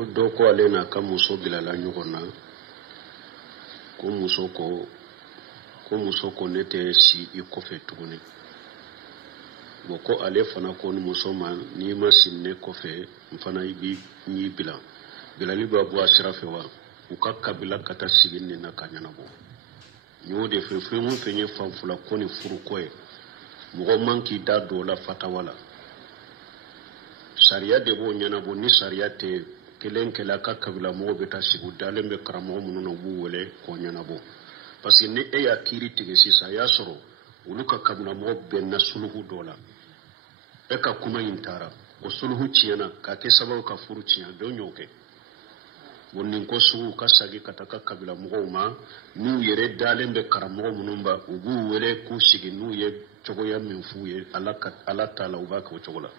ko doko ale na ka muso bilala ɲɔgɔn na ko muso ko ne tɛ si i kɔfɛ tuguni. Bon ko ale fana ko ni muso ma n'i ma si ne kɔfɛ n fana n'i bila bilali b'a bɔ a sira fɛ wa u ka kabila ka taa sigi nin na ka ɲɛnabɔ. n y'o de fɛ fɛn o fɛn ye fanfula ko ni furuko ye mɔgɔ man k'i da don o la fatawa la. Sariya de b'o ɲɛnabɔ ni sariya tɛ kelen ka kabila mɔgɔw bɛ taa sigi u dalen bɛ karamɔgɔ minnu na u b'u wele k'o ɲɛnabɔ. Parce que ni e y'a kiiri tigɛ sisan a y'a sɔrɔ olu ka kabila mɔgɔ bɛnna suluhu dɔ la e ka kuma in taara o suluhu tiɲɛna k'a kɛ sababu ka furu tiɲɛ dɔw y'o kɛ. Bon nin ko sugu ka sagi ka taa ka kabila mɔgɔw ma n'u yɛrɛ dalen bɛ karamɔgɔ minnu ba u b'u wele k'u sigi n'u ye cogoya min f'u ye ala t'a la u b'a kɛ o cogo la.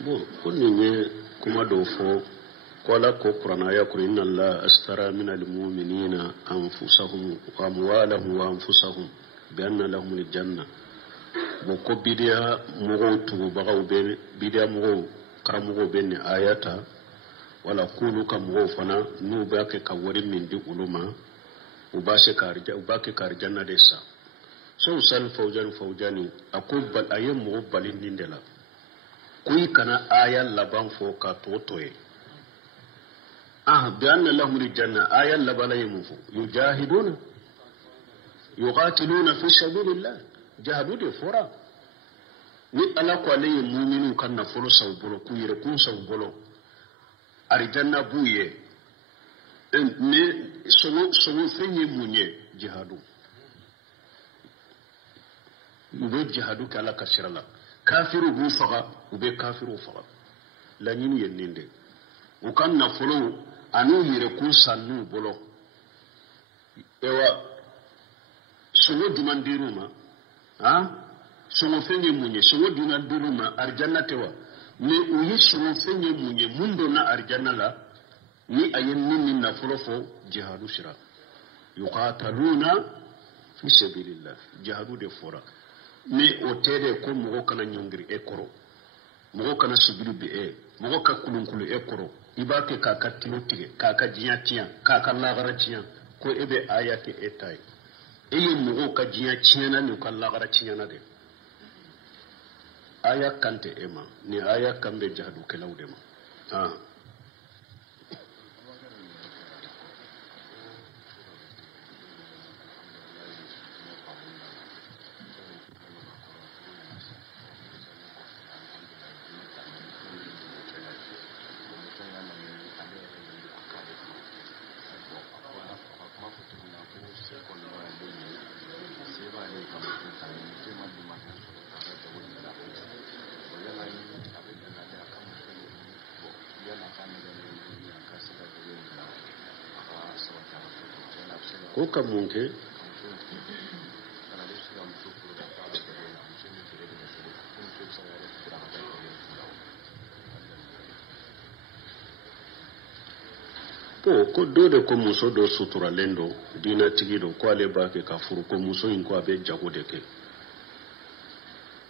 Bon ko nin ye kuma dɔw fɔ ko ala ko kuranaya kɔnɔ inna allaha ashtara min almu'minina anfusahum wa amwalahum wa anfusahum bi anna lahum aljanna. Bon ko bidiya mɔgɔw tugubagaw bɛ bidiya mɔgɔw karamɔgɔw bɛ nin aya ta wala k'olu ka mɔgɔw fana n'u b'a kɛ ka wari min di olu ma u b'a kɛ ka arjanna de sa. So Sal Fawjani a ko a ye mɔgɔ bali nin de la ko i kana aya laban fɔ ka tɔ to ye. bi anna lahum aljanna aya laban ye mun fɔ yujahiduna yuqatiluna fi sabilillah jihadu de fɔra ni ala ko ale ye mu'minu ka nafolo saw bolo k'u yɛrɛ kun saw bolo arjanna b'u ye mais sɔngɔ fɛn ye mun ye jihadu. U bɛ jihadu kɛ ala ka sira la kafiru b'u faga u bɛ kafiru faga laɲini ye nin de u ka nafolo an'u yɛrɛkun san n'u bolo. Ewa sɔngɔ jumɛn dir'u ma sɔngɔ fɛn ye mun ye sɔngɔ jumɛn dir'u ma arjanna tɛ wa mais u ye sɔngɔ fɛn ye mun ye mun donna arjanna la ni a ye min nafolo fɔ jihadu sira yuqataluna fi sabilillah jihadu de fɔra. Mais o tɛ de ko mɔgɔ kana ɲɔngiri e kɔrɔ mɔgɔ kana sugiri bi mɔgɔ ka kulunkulu e kɔrɔ i b'a kɛ k'a ka tilo tigɛ k'a ka diɲɛ tiɲɛ k'a ka lagara tiɲɛ ko e bɛ aya kɛ e ta ye e ye mɔgɔw ka diɲɛ tiɲɛna n'u ka lagara tiɲɛna de. Aya kan tɛ e ma ni aya kan bɛ jihadukɛlaw de ma. Ko ka mun kɛ ko dɔ de ko muso dɔ suturalen don diinatigi don ko ale b'a kɛ ka furu ko muso in ko a bɛ jago de kɛ.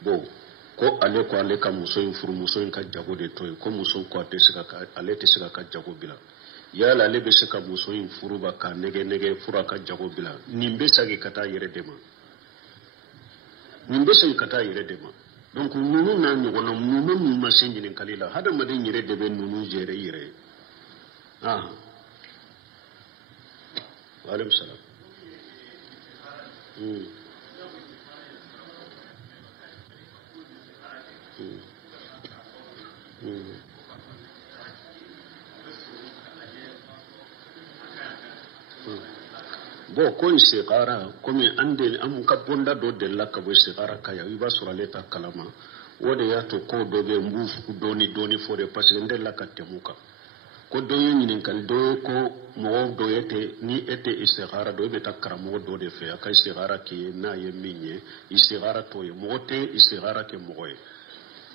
Bon ko ale ka muso in furu muso in ka jago de to ye ko muso ko ale tɛ se ka jago bila. Yala ale bɛ se ka muso in furu ba ka nɛgɛ furu a ka jago bila nin bɛ segin ka taa yɛrɛ de ma. Donc ninnu n'a ɲɔgɔnna ninnu ma se ɲininkali la hadamaden yɛrɛ de bɛ ninnu yɛrɛ ye. Waalaikum salam. Bon ko istikhara comme an ka bonda do della ka bo istikhara kaya i b'a sɔrɔ ale ta kalama o de y'a to ko dɔ bɛ n b'u dɔɔni fɔ de parce que n delila ka tɛmɛ u kan ko do ye ɲininkali do ko mɔgɔ dɔ ete ni ete istikhara do be ta karamɔgɔ dɔ de fɛ a ka istikhara kɛ n'a ye min ye istikhara t'o ye mɔgɔ tɛ istikhara kɛ mɔgɔ ye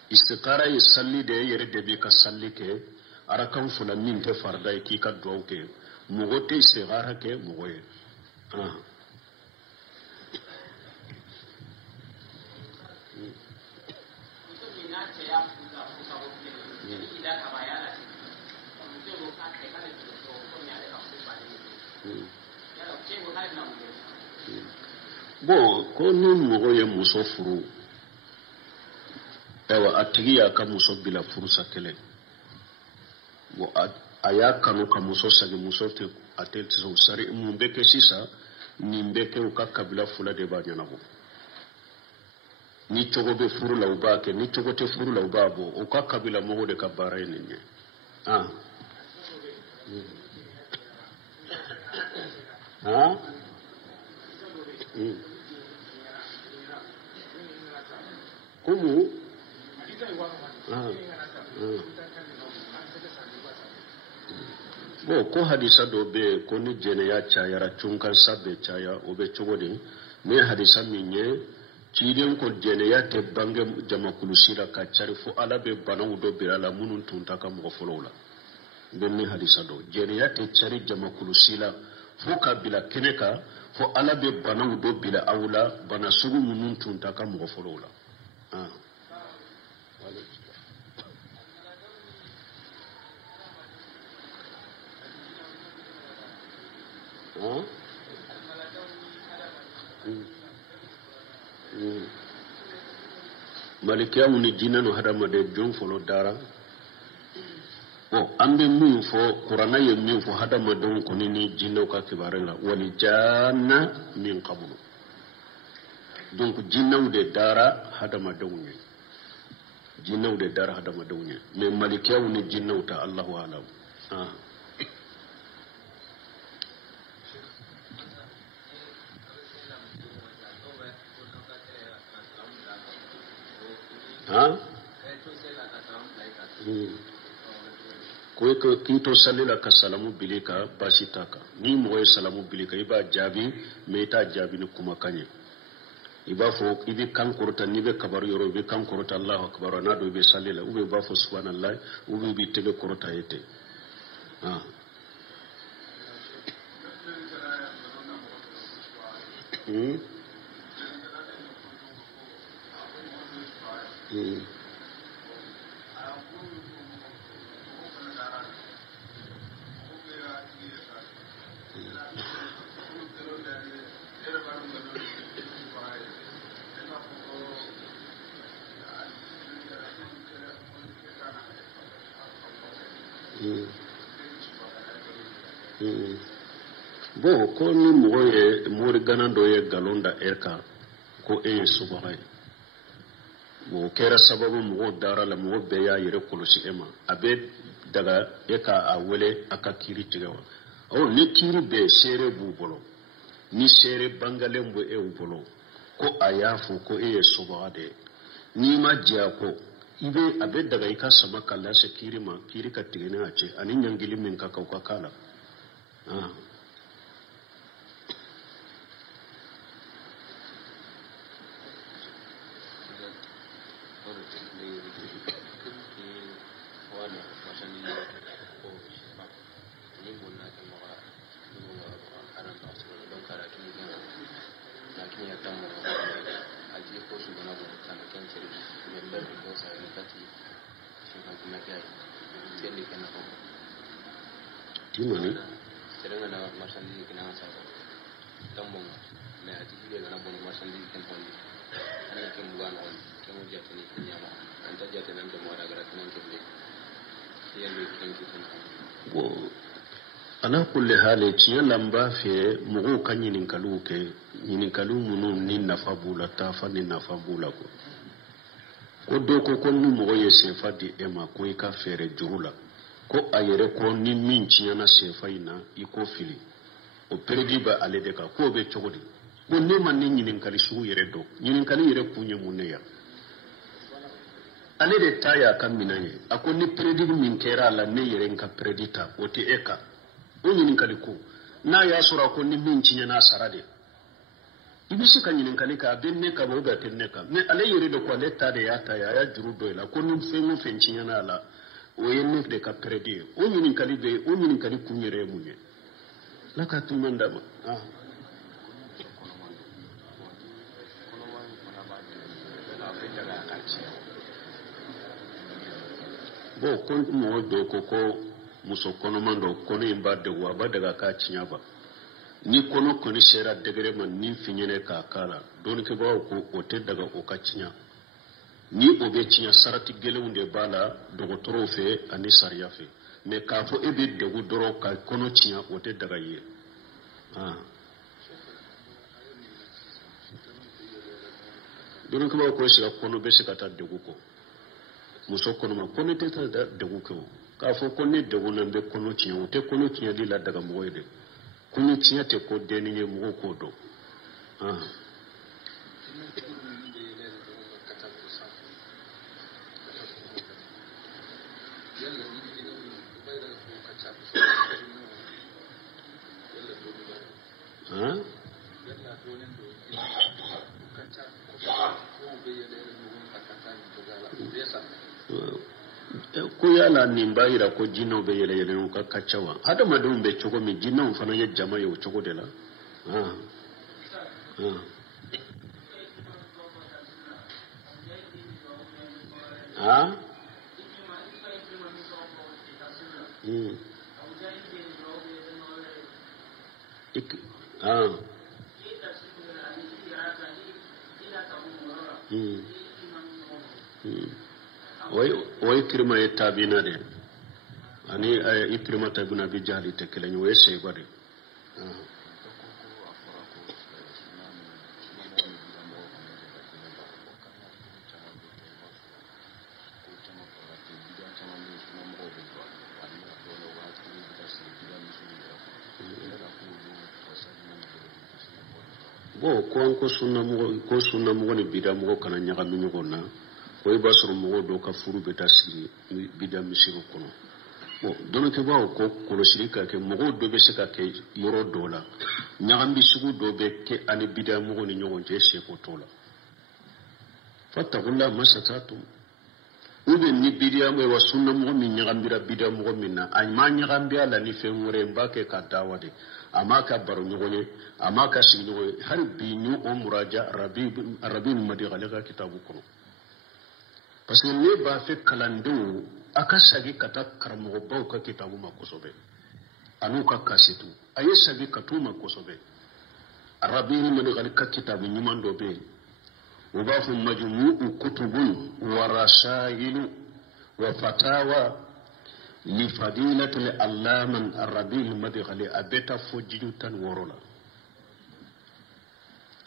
istikhara ye salli de ye yɛrɛ de b'i ka salli kɛ arakan fila min tɛ farida ye k'i ka duwawu kɛ mɔgɔ tɛ istikhara kɛ mɔgɔ ye bon ko ni mɔgɔ ye muso furu ewa a tigi y'a ka muso bila furusa kelen bon a y'a kanu ka muso sagi muso tɛ a tɛ sɔn sari mun bɛ kɛ sisan nin bɛ kɛ u ka kabila fila de b'a ɲɛnabɔ ni cogo bɛ furu la u b'a kɛ ni cogo tɛ furu la u b'a bɔ u ka kabila mɔgɔw de ka baara ye nin ye Como? Bon ko hadisa do be ko ni jɛnɛya cayara cunkan sa bɛ caya o bɛ cogo di ne hadisa min ye ciden ko jɛnɛya tɛ bange jamakulusi la ka cari fo ala bɛ banaw dɔ bira la minnu tun ta ka mɔgɔ fɔlɔw la bɛ ni hadisa do jɛnɛya tɛ cari jamakulusi la fo ka bila kɛnɛ kan fo ala bɛ banaw dɔ bila aw la bana sugu minnu tun ta ka mɔgɔ fɔlɔw la malikiya mun ni jinɛ no hadamaden jɔn fɔlɔ dara an bɛ min fɔ kuranɛ ye min fɔ hadamadenw kɔni ni jinɛw ka kibaru la wali janna min qablu donc jinɛw de dara hadamadenw ye jinɛw de dara hadamadenw ye mais malikiyaw ni jinɛw ta Allahu alam ko k'i to sali la ka salamu bili ka basi t'a kan ni mɔgɔ ye salamu bili kan i b'a jaabi mais i t'a jaabi ni kumakan ye i b'a fɔ i bɛ kan kɔrɔta n'i bɛ kabaru yɔrɔ i bɛ kan kɔrɔta Allahu akbar n'a dɔ i bɛ sali la ou bien i b'a fɔ subhanallah ou bien i b'i tɛgɛ kɔrɔta ye ten bon ko ni mɔgɔ ye mori gana dɔ ye galon da e kan ko e ye subaga ye bon o kɛra sababu mɔgɔw dara la mɔgɔ bɛɛ y'a yɛrɛ kɔlɔsi e ma a bɛ daga e ka a wele a ka kiiri tigɛ wa ni kiiri bɛɛ seere b'u bolo ni seere bangalen bɛ e bolo ko a y'a fɔ ko e ye subaga de ye n'i ma diya ko i bɛ a bɛ daga i ka sama ka lase kiiri ma kiiri ka tigɛ ni a cɛ ani ɲangili min ka kan o ka k'a la Gimana? Sedang ada marshandi kena saya. Tambong, nah hati dia kena buat marshandi kena pun. Anak kemudian on, kemudian jadi penyama. Anda jadi nanti mau ada gerak nanti dia. Dia bikin kita. Wow. Ala kulli hali tiɲɛ lamba fɛ mɔgɔw ka ɲininkaliw kɛ ɲininkaliw minnu ni nafa b'u la taafa ni nafa b'u la ko dɔ ko ni mɔgɔ ye sefa di e ma ko i ka fɛɛrɛ juru la ko a yɛrɛ ko ni min tiɲɛna sefa in na i ko fili o peredi bɛ ale de kan k'o bɛ cogo di ko ne ma ni ɲininkali sugu yɛrɛ dɔn ɲininkali yɛrɛ kun ye mun ne ya ale de taya kan minanye akoni predi min kera la ne yeren ka predita oti eka o nyinin kaliko na ya sura ko ni min cinya na sarade ibisi kan nyinin kalika benne ka bo ga tenne ka me ale yere de ko letta de ya ta ya juru do la ko ni fengu fen cinya na la o yenne de ka predi o nyinin kalibe o nyinin kaliku nyere munye la ka tumanda ma bo kon mo do ko muso kono mando kono imba de wa ba daga ka cinya ba ni kono koni shera degere man ni finyene ka kala don ke ba ko ote daga o ka cinya ni o be cinya sarati gelewunde bala dogo trofe ani sariya fe me ka fo ebe de doro ka kono cinya ote daga ye don ke ba ko shira kono be shi ka ta de ko muso kono ma kono te ta de ko ka fo ko ne de wonan be kono cinya te kono cinya di la daga mo de kono cinya te ko de ni mo ko do ko yala nimba ira ko jinno be yele yele ko kachawa hada madum be chogo mi jinno fana ye jama yo chogo de la way kirma e tabina de ani ay iprima tabina bi jali te kelen way sey bari bo ko sunna mo ni bida mo kana nyaga mi ko na koy basuru mo do ka furu beta siri bida misiru kono bo dono ke ba ko ko shirika ke mo do be sika ke yoro dola nyagam bi sugu do be ke ani bida mo ni nyogon je she ko tola fattaqulla masatatu ube ni bida mo wa sunna mo mi nyagam bida mo minna ay ma nyagam bi ala ni fe ngore mbake ka dawade amaka baro nyogone amaka sigi nyogo har bi ñu o muraja rabi madi galaka kitabu kono parce que ne ba fe kalando aka sagi kata karamo baw ka kitabu makosobe anu ka kasitu aye sagi katuma kosobe arabi madi galaka kitabu nyumando be وباف مجموع كتب ورسائل وفتاوى لفضيلة العلامة الربيع المدخلي أبيتا فوجيو تن ورولا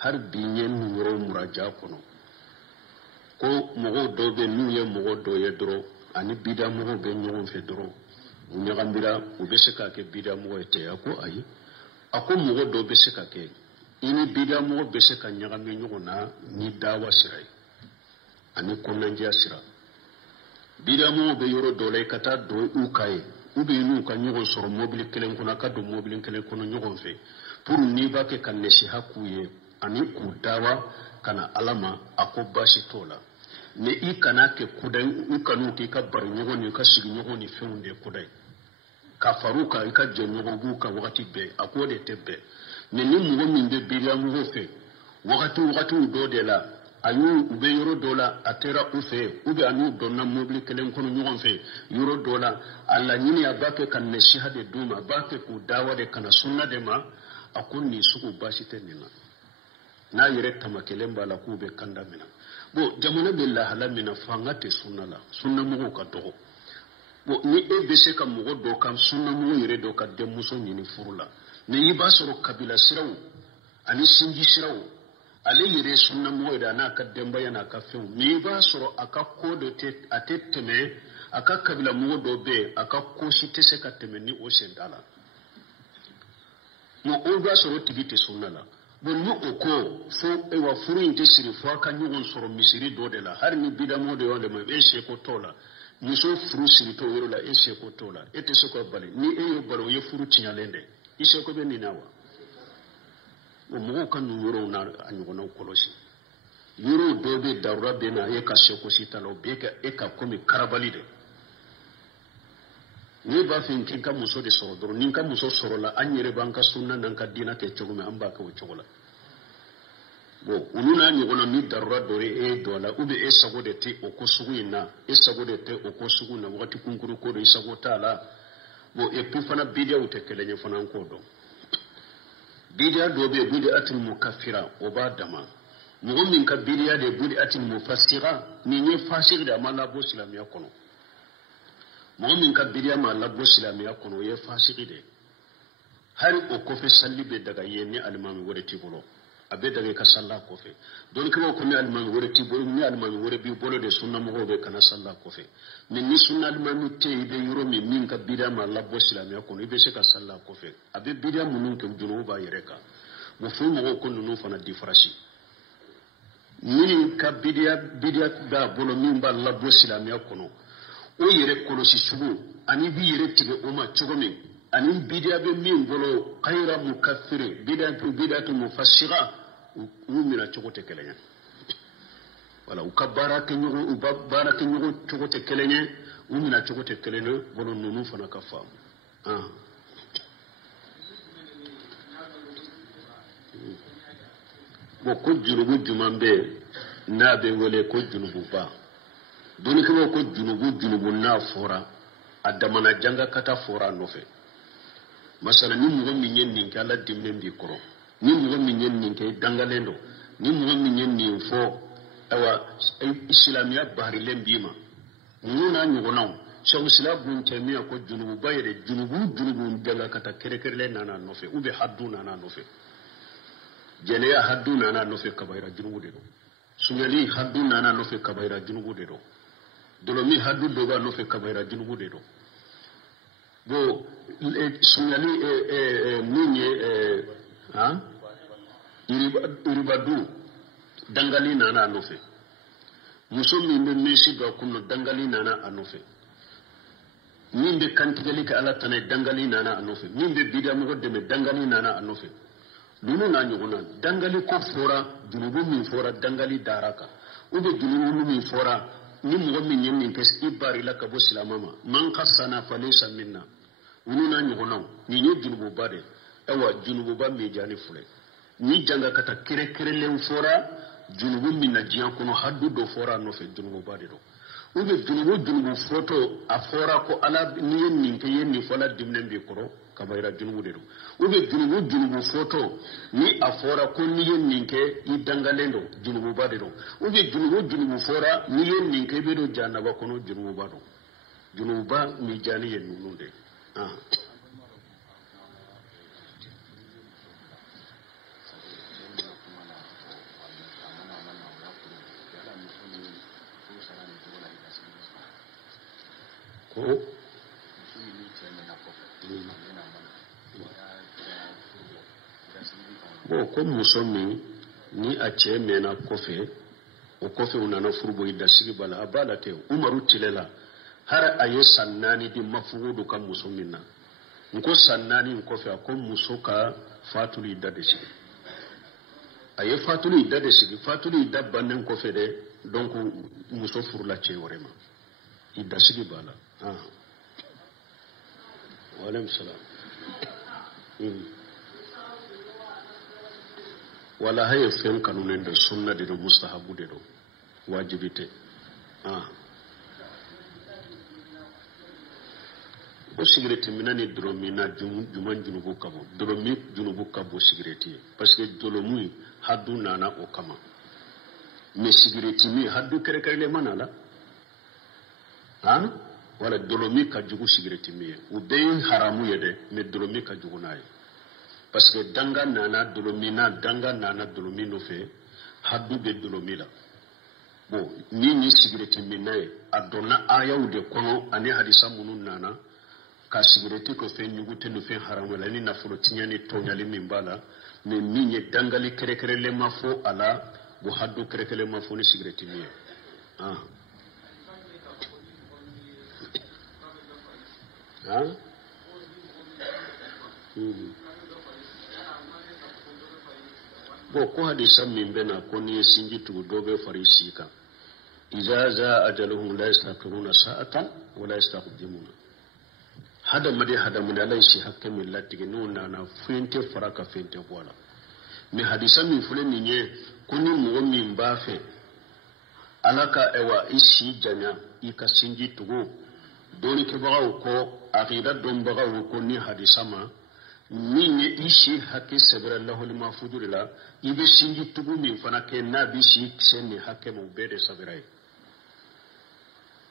هر بينين ورو مراجع كنو ko mogo do be nuye mogo do ye dro ani bida mogo be nyon fe dro nyagambira ube seka ke bida mogo ete ako ayi ako mogo do be seka ke ini bida mogo be seka nyagame nyona ni dawa sirai ani konanjia sira bida mogo be yoro dole kata do ukaye ube nu ka nyogo soro mobile kelen kuna ka do mobile kelen kono nyogo fe pour ni ba ke kan neshi hakuye ani ku dawa kana alama ako bashi tola ne I kana ke kudai I kanu ke ka bar nyogo ni ka sigi nyogo ni feunde kudai ka faruka I ka je nyogo bu ka wakati be ako de tebe ne ni mugo min be biria mugo fe wakati do de la ayu ube yoro dola atera ufe ube anu donna mobile kelen kono nyogo fe yoro dola alla nyini abake kan ne shihade duma abake ku dawa de kana sunna de ma akonni suku bashi tenina na yere tamakelen bala ku be kanda mina bo jamana billahi la mina fangate sunna mugo ka dogo bo ni e be se ka mugo do kam sunna mugo yere do ka demuso nyini furula ne yiba soro kabila siraw ani sinji siraw ale yere sunna mugo da na ka demba yana ka fe mi ba soro aka kodo te ateteme aka kabila mugo do be aka koshi te se ka teme ni o sendala mo o ba soro tigite sunna la bon ni oko fo e wa furu inte siri fo aka nyugon soro misiri do de la har ni bidamo de wonde mo e sheko tola muso furu siri to yoro la e sheko tola ete soko bale ni e yo balo ye furu tinyalende iseko be ni nawa o mo kan no yoro na anyugona kolosi yoro do be darura be na e ka sheko sitalo be ka e ka komi karabali de ni ba fin kin ka muso de soro do nin ka muso soro la anyere banka sunna nan ka dina ke chogume amba ka o chogola bo ununa ni ona mi darura do e do la ube e sago de te o ko sugu ina e sago de te o ko sugu na wakati kunkuru ko do isago tala bo e pu fana bidia o te kelenye fana ko do bidia do be bidia atul mukaffira o ba dama mo min ka bidia de bidia atul mufassira ni ne fasir da mala bo islamiya kono mo min ka bidia ma la bo islamiya kono ye fasiri de hari o ko fe salli be daga yeni almami wore tibulo abe daga ka salla ko fe don ko ko mi almami wore tibulo mi almami wore bi bolo de sunna mo be kana salla ko fe min ni sunna almami te be yoro min ka bidia ma la bo islamiya kono ibe se ka salla ko fe abe bidia munun ke juno ba yereka mo fu mo ko nunu fana difference min ka bidia da bolo min ba la bo islamiya kono o yere kolosi sugu ani bi yere tige o ma chogomi ani bidia be min bolo khayra mukaffir bidatu mufassira umina chogote kelenya wala ukabara kenyugo ubara kenyugo chogote kelenya umina chogote kelenya bolo nunu fana kafa bo ko jurubu jumambe na be wole ko junubu ba doni ko ko junubu na fora adamana janga kata fora nofe masala ni mo min yen nin kala dimne bi koro ni mo min yen nin kay dangalendo ni mo min yen nin fo awa islamiya bari lembima nuna nyugonaw shaw islam bun temiya ko junubu bayre junubu danga kata kere nana nofe ube haddu nana nofe jene ya haddu nana nofe kabayra junubu de do sunyali haddu nana nofe kabayra junubu de do dolomi haddu do ba nofe kabayra junubu de do bo sunyali munye iribadu dangali nana nofe muso min be mesi do kunno dangali nana anofe min be kantigali ka ala tanay dangali nana anofe min be bidia mo deme dangali nana anofe dunu na nyuguna dangali ko fora junubu min fora dangali daraka ube junubu min fora ni mo min yen kes ibari la ka bo silamama man qasana falaysa minna ununa nyuguna ni ni junubu bade ewa junubu ba me jani fule ni janga kata kere le fora junubu min na jiyan kono haddu do fora no fe junubu bade do ube junubu foto a fora ko ala ni yen ni ke yen ni fola dimne bi koro kabayra junubu de do ube junubu foto ni a fora ko ni yen ni ke i dangalendo junubu bade do ube junubu fora ni yen ni ke be do janaba kono junubu bado junubu ba mi jani yen nunde ko muso min ni a cɛ mɛnna kɔfɛ o kɔfɛ u nana furubo ida sigi bala a b'a la tɛ umaru tilela har a ye san 4 di mafugo do ka muso min na nko san 4 in kɔfɛ a ko muso ka fatuli ida de sigi a ye fatuli ida de sigi fatuli ida bannen kɔfɛ de donc muso furula cɛ wɛrɛ ma ida sigi bala wa alaykum salam wala haye fen kanunen de sunna de mustahabu de do wajibite o sigreti minani dromi na juman junubu kabo dromi junubu kabo sigreti parce que dolomu haddu nana o kama me sigreti mi haddu kere le manala wala dolomi ka jugu sigreti mi u be haramu yede me dolomi ka jugu nayi parce que danga nana dolomi no fe haddu be dolomi la bo ni sigreti mi nayi adonna ayaw de kono ani hadisa munun nana ka sigireti ko fe nyugute no fe haramala ni nafuro tinyani tonyali mimbala me minye dangali kere le mafo ala bo haddu kere le mafo ni sigireti ni bo ko hadisa min bena ko ni sinji tu dobe farisika iza za ajaluhum la yastaqiruna sa'atan wa la yastaqdimuna hada made alai shi hakke min latti nuna na fente faraka fente wala mi hadisa min fule ninye kuni mo min bafe alaka ewa isi janya ika sinji tugo doni ke bagaw ko aqida don bagaw ko ni hadisa ma ninye isi hakke sabra lahu lima fudurila ibe sinji tugo min fana ke nabi shi senni hakke mo bede sabrai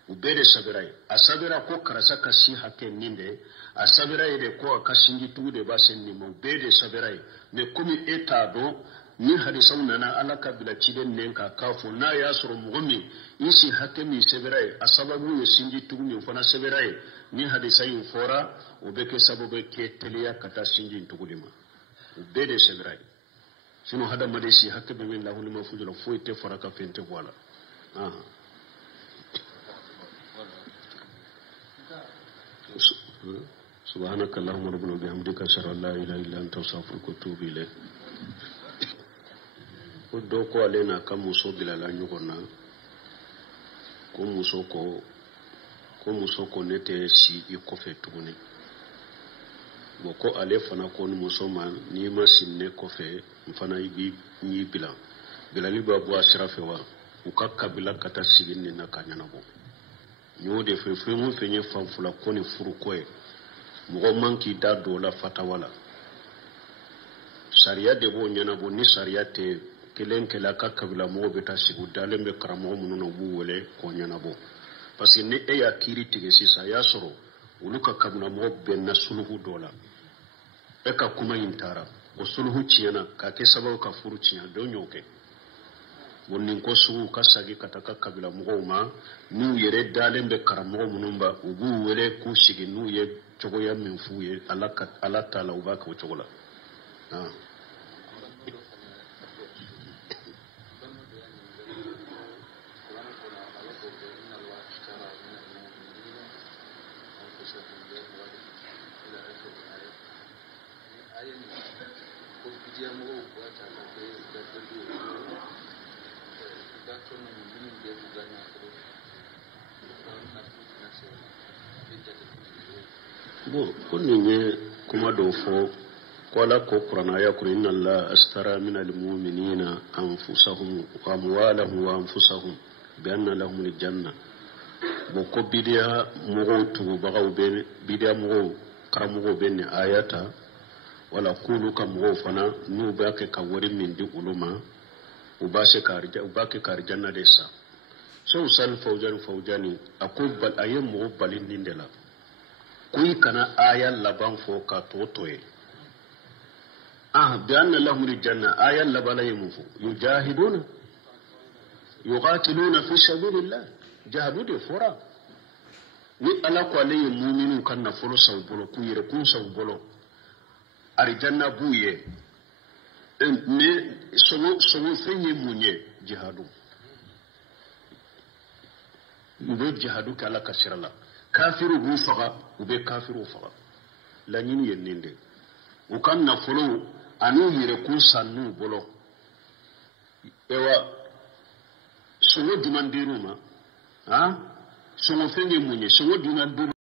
ubede sabirai asabira ko karasa kasi hake ninde asabira ide ko akasingi tude basen ni mo ubede sabirai ne kumi etado ni hadisa nana alaka bila chide nenka kafu na yasro mugumi isi hake mi sabirai asababu yesingi tugu fana sabirai ni hadisa fora ubeke sababu ke telia kata singi tugulima ubede sabirai sino hada madesi hake be min lahu lima fujula foite faraka fente wala سبحانك اللهم ربنا وبحمدك اشهد ان لا اله الا انت استغفرك واتوب اليك do ko alena kam muso bilala nyugona ko muso ko nete si ikofe tuguni boko ale fana ko ni muso ma ni ma sinne kofe mfana ibi ni bilali babu ashrafe wa ukakka bilakata siginni na kanyanabo nyode fe mu fenye fanfula ko ni furukoe mo manki da do la fatawala sharia de bo nyana bo ni sharia te kelen kala ka kabila mo beta sigu dalembe karamo mun no buwele ko nyana bo parce que ne e ya kiri tige sisa ya soro uluka kabuna mo ben na suluhu dola e ka kuma intara o suluhu ciyana ka ke sababu ka furu ciya do nyoke wonni ko sugu kasagi kataka kabila mugoma nu yere dalembe karamo munumba ubu wele ku sigi nu ye chogo ya minfuye alata la ubaka uchogola kunninye kuma dofo kola ko qur'ana ya kuri inna allaha astara min almu'minina anfusahum wa amwalahum wa anfusahum bi anna lahum aljanna bo ko bidia mugo tu bagaw be bidia mugo karamugo be ni ayata wala kulu kam mugo fana nu ba ke ka wori min di uluma ubashe karja ubake karjanna desa so sal fawjani akubal ayem mugo balin nindela kuyi kana aya laban fo ka totoye bi anna lahum aljanna aya labala yemufu yujahiduna yuqatiluna fi sabilillah jahadu de fora ni ala ko ale mu'minu kan na folo saw bolo ku yere kun saw bolo arjanna buye me sono fenye munye jihadu ndo jihadu kala kasirala kafiru hu faga ube kafiru faga la nyini yenninde ukan na folo anu yire kun sannu bolo ewa sono dumandiruma sono fenye munye sono dumandiruma